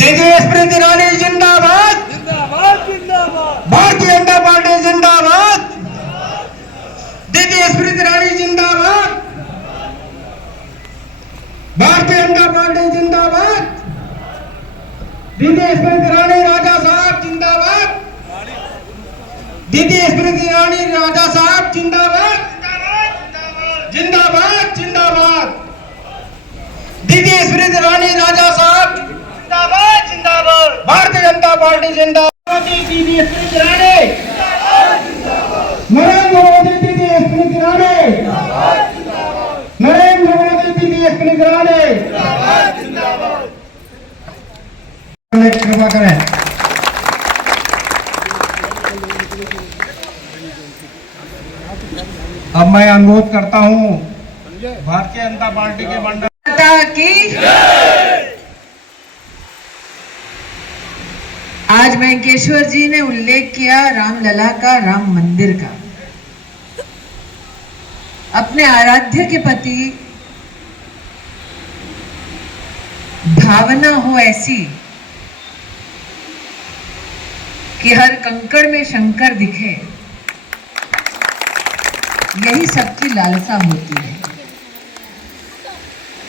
दीदी स्मृति ईरानी जिंदाबाद, जिंदाबाद जिंदाबाद, भारतीय जनता पार्टी जिंदाबाद, दीदी स्मृति ईरानी जिंदाबाद, भारतीय जनता पार्टी जिंदाबाद, दीदी स्मृति ईरानी राजा साहब जिंदाबाद, दीदी स्मृति ईरानी राजा साहब जिंदाबाद, जिंदाबाद जिंदाबाद, दीदी स्मृति ईरानी राजा साहब जिंदाबाद जिंदाबाद, भारतीय जनता पार्टी जिंदाबाद, दीदी स्मृति ईरानी, नरेंद्र मोदी दीदी स्मृति ईरानी, नरेंद्र मोदी दीदी स्मृति ईरानी, कृपा करें। अब मैं अनुरोध करता हूं भारतीय जनता पार्टी के मंडल की आज वेंकटेश्वर जी ने उल्लेख किया रामलला का, राम मंदिर का। अपने आराध्य के प्रति भावना हो ऐसी कि हर कंकड़ में शंकर दिखे, यही सबकी लालसा होती है।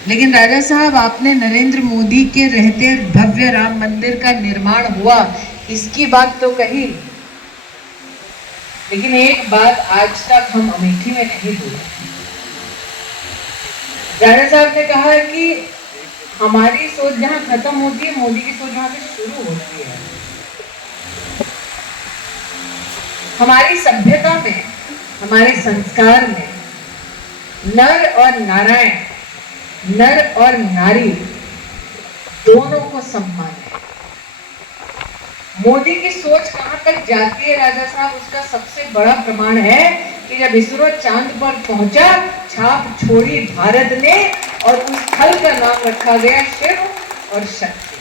लेकिन राजा साहब, आपने नरेंद्र मोदी के रहते भव्य राम मंदिर का निर्माण हुआ, इसकी बात तो कही, लेकिन एक बात आज तक हम अमेठी में नहीं बोले। राजा साहब ने कहा कि हमारी सोच जहां खत्म होती है, मोदी की सोच वहां से शुरू होती है। हमारी सभ्यता में, हमारे संस्कार में नर और नारायण, नर और नारी दोनों को सम्मान है। मोदी की सोच कहां तक जाती है राजा साहब, उसका सबसे बड़ा प्रमाण है कि जब इसरो चांद पर पहुंचा, छाप छोड़ी भारत ने और उस स्थल का नाम रखा गया शिव और शक्ति।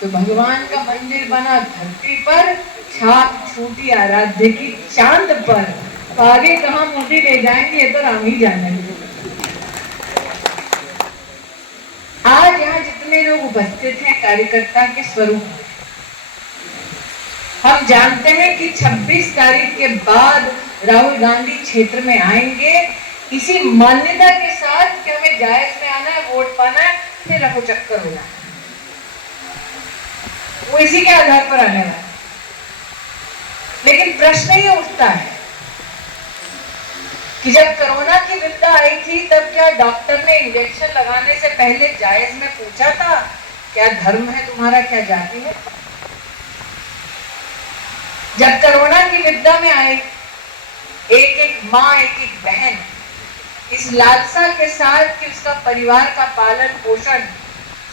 तो भगवान का मंदिर बना धरती पर, छाप छूटी आराध्य की चांद पर। तो आगे कहां मोदी ले जाएंगे ये तो राम ही जाने। आज यहाँ जितने लोग उपस्थित हैं कार्यकर्ता के स्वरूप, हम जानते हैं कि 26 तारीख के बाद राहुल गांधी क्षेत्र में आएंगे इसी मान्यता के साथ कि हमें जायज में आना है, वोट पाना है, फिर रफू चक्कर होना है। वो इसी के आधार पर आने वाला है। लेकिन प्रश्न ये उठता है कि जब कोरोना की विपदा आई थी, तब क्या डॉक्टर ने इंजेक्शन लगाने से पहले जायज में पूछा था क्या धर्म है तुम्हारा, क्या जाति है? जब कोरोना की विपदा में आए, एक एक माँ, एक एक बहन इस लालसा के साथ कि उसका परिवार का पालन पोषण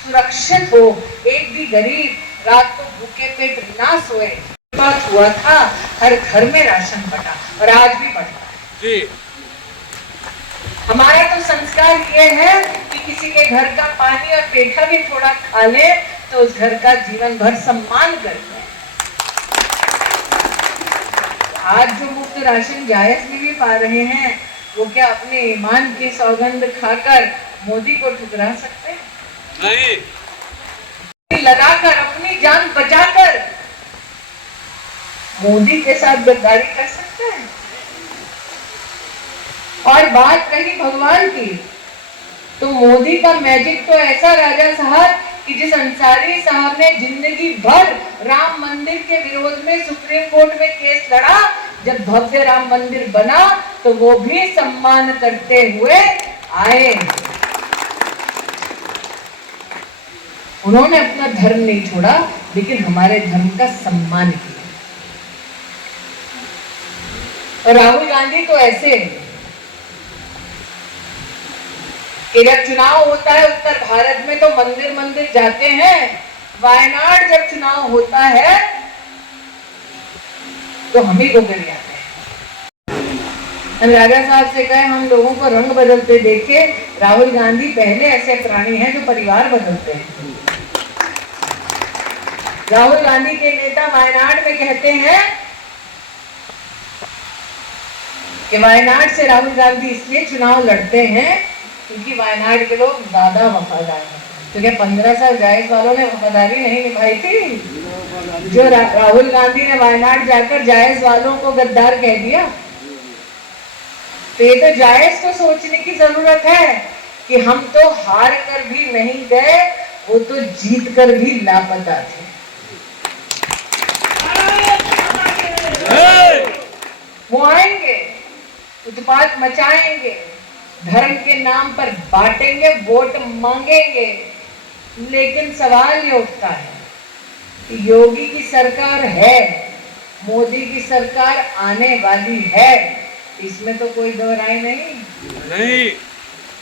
सुरक्षित हो, एक भी गरीब रात को भूखे पेट ना सोए, बात हुआ था। हर घर में राशन बटा और आज भी बढ़ता है। हमारा तो संस्कार ये है कि किसी के घर का पानी और पेठा भी थोड़ा खा ले तो उस घर का जीवन भर सम्मान करते हैं। आज जो मुफ्त राशन जायज में भी पा रहे हैं, वो क्या अपने ईमान की सौगंध खाकर मोदी को ठुकरा सकते हैं? नहीं। लगाकर, अपनी जान बचाकर मोदी के साथ गद्दारी कर सकते हैं? और बात कही भगवान की, तो मोदी का मैजिक तो ऐसा राजा साहब कि जिस अंसारी साहब ने जिंदगी भर राम मंदिर के विरोध में सुप्रीम कोर्ट में केस लड़ा, जब भव्य राम मंदिर बना तो वो भी सम्मान करते हुए आए। उन्होंने अपना धर्म नहीं छोड़ा, लेकिन हमारे धर्म का सम्मान किया। और राहुल गांधी तो ऐसे कि जब चुनाव होता है उत्तर भारत में तो मंदिर मंदिर जाते हैं, वायनाड जब चुनाव होता है तो हम ही को गिर जाते हैं। हम राजा साहब से कहे हम लोगों को रंग बदलते देखे, राहुल गांधी पहले ऐसे प्राणी हैं जो परिवार बदलते हैं। राहुल गांधी के नेता वायनाड में कहते हैं कि वायनाड से राहुल गांधी इसलिए चुनाव लड़ते हैं क्योंकि वायनाड के लोग ज्यादा वफादार हैं। तो क्या 15 साल जायज वालों ने वफादारी नहीं निभाई थी? जो राहुल गांधी ने वायनाड जाकर जायज वालों को गद्दार कह दिया। तो ये तो जायज को सोचने की जरूरत है कि हम तो हार कर भी नहीं गए, वो तो जीत कर भी लापता थे। वो आएंगे, उत्पात मचाएंगे, धर्म के नाम पर बांटेंगे, वोट मांगेंगे। लेकिन सवाल ये उठता है कि योगी की सरकार है, मोदी की सरकार आने वाली है, इसमें तो कोई दो राय नहीं।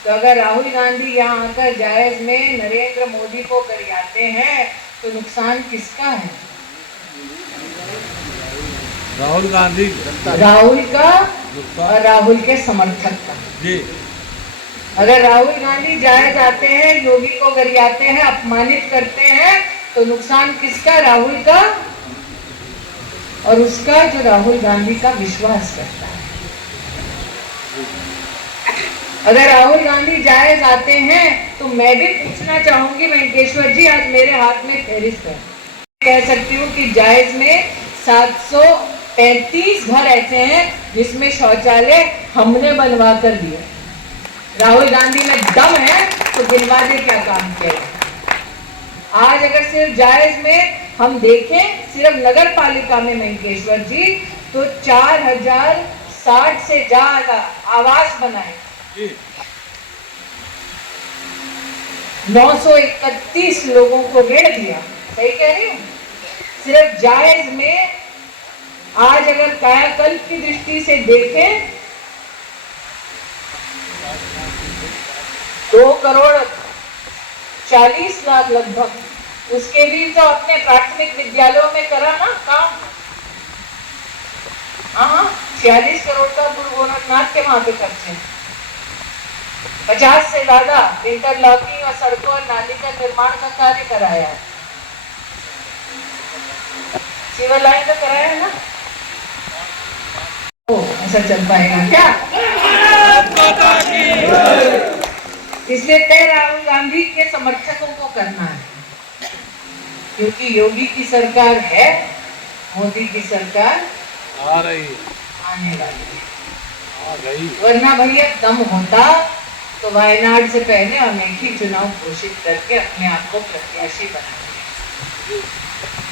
तो अगर राहुल गांधी यहाँ आकर जायज में नरेंद्र मोदी को गरियाते हैं तो नुकसान किसका है? राहुल गांधी, राहुल का और राहुल के समर्थक का जी। अगर राहुल गांधी जायज आते हैं, योगी को गरियाते हैं, अपमानित करते हैं, तो नुकसान किसका? राहुल का और उसका जो राहुल गांधी का विश्वास करता है। अगर राहुल गांधी जायज आते हैं तो मैं भी पूछना चाहूंगी, वेंकटेश्वर जी आज मेरे हाथ में फहरिस्त है, कह सकती हूँ कि जायज में 735 घर ऐसे हैं जिसमें शौचालय हमने बनवा कर दिए। राहुल गांधी में दम है तो गिनवा दे क्या काम किया। आज अगर सिर्फ जायज में हम देखें, सिर्फ नगर पालिका में वेंकटेश्वर जी, तो 4060 से ज्यादा आवास बनाए, 931 लोगों को ऋण दिया। सही कह रही हूँ? सिर्फ जायज में आज अगर कायाकल्प की दृष्टि से देखें 2,40,00,000 लगभग, उसके भी तो अपने प्राथमिक विद्यालयों में करा ना काम। हाँ, 46 करोड़ का गुरु गोरखनाथ के वहां पे खर्चे, 50 से ज्यादा इंटरलॉकिंग और सड़कों और नाली का निर्माण का कार्य कराया है। सिविल लाइन तो कराया है ना? ओ, ऐसा चल पाएगा क्या? इसलिए तय राहुल गांधी के समर्थकों को करना है, क्योंकि योगी की सरकार है, मोदी की सरकार आ रही, आने वाली है। आ रही। वरना भैया दम होता तो वायनाड से पहले अमेठी चुनाव घोषित करके अपने आप को प्रत्याशी बना।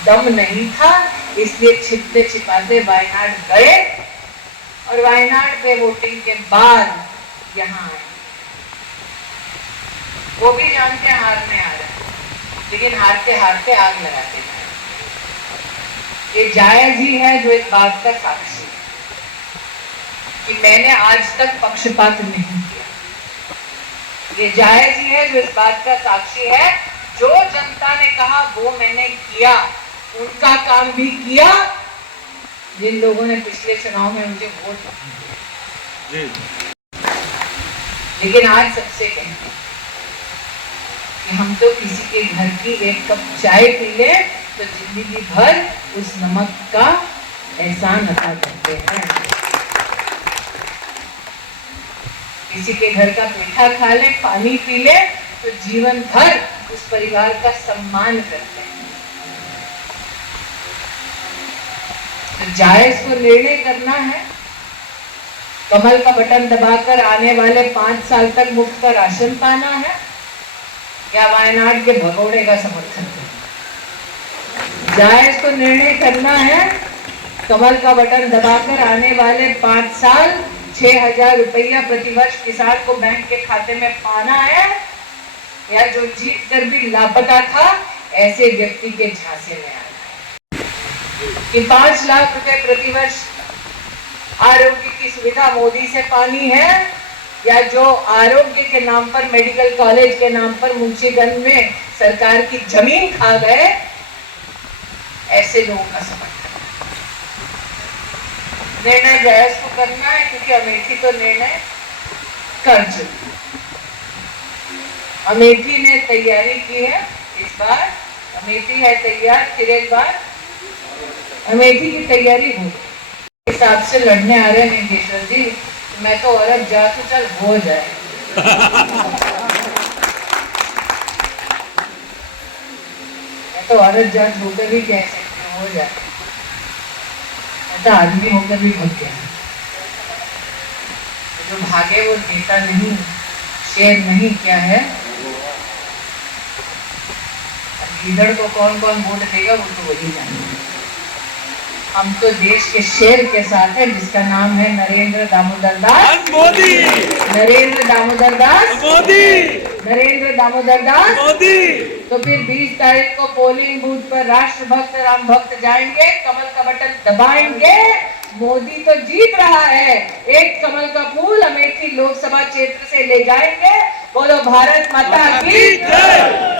दम नहीं था, इसलिए छिपते छिपाते वायनाड गए और वायनाड पे वोटिंग के बाद यहाँ आए। वो भी जानते हैं हारने आ रहे हैं, लेकिन हारते हारते आग लगाते हैं। ये जायज ही है जो इस बात का साक्षी है कि मैंने आज तक पक्षपात नहीं किया। ये जायज ही है जो इस बात का साक्षी है, जो जनता ने कहा वो मैंने किया, उनका काम भी किया, जिन लोगों ने पिछले चुनाव में मुझे वोट दिए। लेकिन आज सबसे कहते हैं कि हम तो किसी के घर की एक कप चाय पी ले तो जिंदगी भर उस नमक का एहसान अदा करते हैं। किसी के घर का पेठा खा ले, पानी पी ले तो जीवन भर उस परिवार का सम्मान करते हैं। तो जायज को निर्णय करना है, कमल का बटन दबाकर आने वाले 5 साल तक मुफ्त का राशन पाना है, या वायनाड के भगोड़े का समर्थन करना। जायज को निर्णय करना है, कमल का बटन दबाकर आने वाले 5 साल 6,000 रुपया प्रतिवर्ष किसान को बैंक के खाते में पाना है, या जो जीत कर भी लापता था ऐसे व्यक्ति के झांसे में आना है कि 5 लाख रुपए प्रतिवर्ष आरोग्य की सुविधा मोदी से पानी है, या जो आरोग्य के नाम पर, मेडिकल कॉलेज के नाम पर मुंशीगंज में सरकार की जमीन खा गए, ऐसे लोगों का समर्थन। निर्णय जायज को करना है, क्योंकि अमेठी तो निर्णय कर चुकी। अमेठी ने तैयारी की है, इस बार अमेठी है तैयार, फिर एक बार अमेठी की तैयारी हो हिसाब से लड़ने आ रहे हैं वेंकटेश्वर जी। मैं तो औरत जा तो चल हो जाए, मैं तो औरत जात होकर भी कह सकती हूँ, हो जाए। मैं तो आदमी होकर भी भग गया। जो भागे वो नेता नहीं, शेर नहीं, क्या है? गीदड़ को कौन कौन वोट देगा वो तो वही जाने। हम तो देश के शेर के साथ हैं, जिसका नाम है नरेंद्र दामोदर दास मोदी। नरेंद्र दामोदर दास मोदी। नरेंद्र दामोदर दास। मोदी। तो फिर 20 तारीख को पोलिंग बूथ पर राष्ट्रभक्त राम भक्त जाएंगे, कमल का बटन दबाएंगे। मोदी तो जीत रहा है, एक कमल का फूल अमेठी लोकसभा क्षेत्र से ले जाएंगे। बोलो भारत माता की जय।